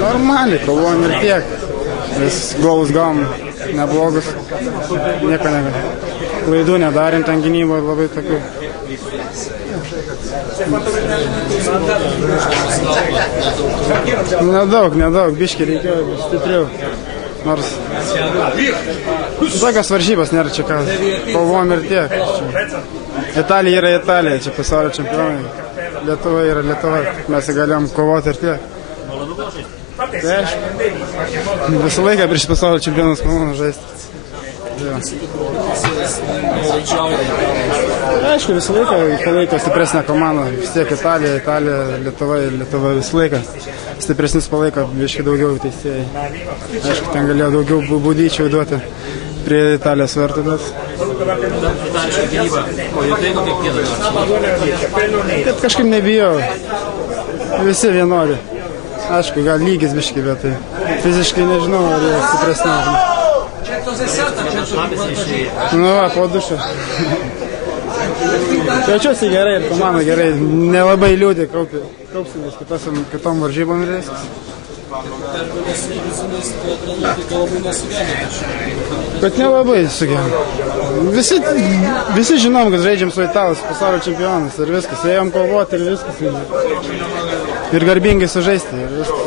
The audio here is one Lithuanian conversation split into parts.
Normaliai, kovojom ir tiek. Vis golus gavom neblogus. Nieko klaidų nedarėm ten gynyboje labai tokių. Nedaug, biškį reikėjo stipriau. Nors tokios varžybos nėra čia ką, kovom ir tiek. Italija yra Italija, čia pasaulio čempionai. Lietuva yra Lietuva, mes galėjom kovoti ir tiek. Tai aišku, visą laiką prieš pasaulio čempionus kovoju žaisti. Aišku, visą laiką palaiko stipresnę komandą. Vis tiek Italija, Lietuva visą laiką. Stipresnis palaiko, biškai daugiau teisėjai. Aišku, ten galėjo daugiau būdyčių duoti prie Italijos vartų. Bet kažkaip nebijau. Visi vienodi. Aišku, gal lygis biškai, bet tai fiziškai nežinau, ar jie stipresni. Nu, po dušą. Jaučiuosi gerai ir komanda gerai. Nelabai liūdė, kaupsimės kitom varžybom ir viskas. Bet nelabai sugebėjom. Visi žinom, kad žaidžiam su Italijos pasaulio čempionais ir viskas. Ėjom kovoti ir viskas. Ir garbingai sužaisti ir viskas.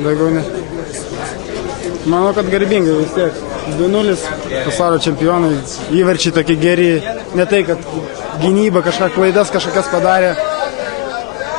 Daugiau ne. Manau, kad garbingai vis tiek. 2-0 pasaulio čempionai, įvarčiai tokie geri, ne tai, kad gynyba kažką klaidas kažkokias padarė,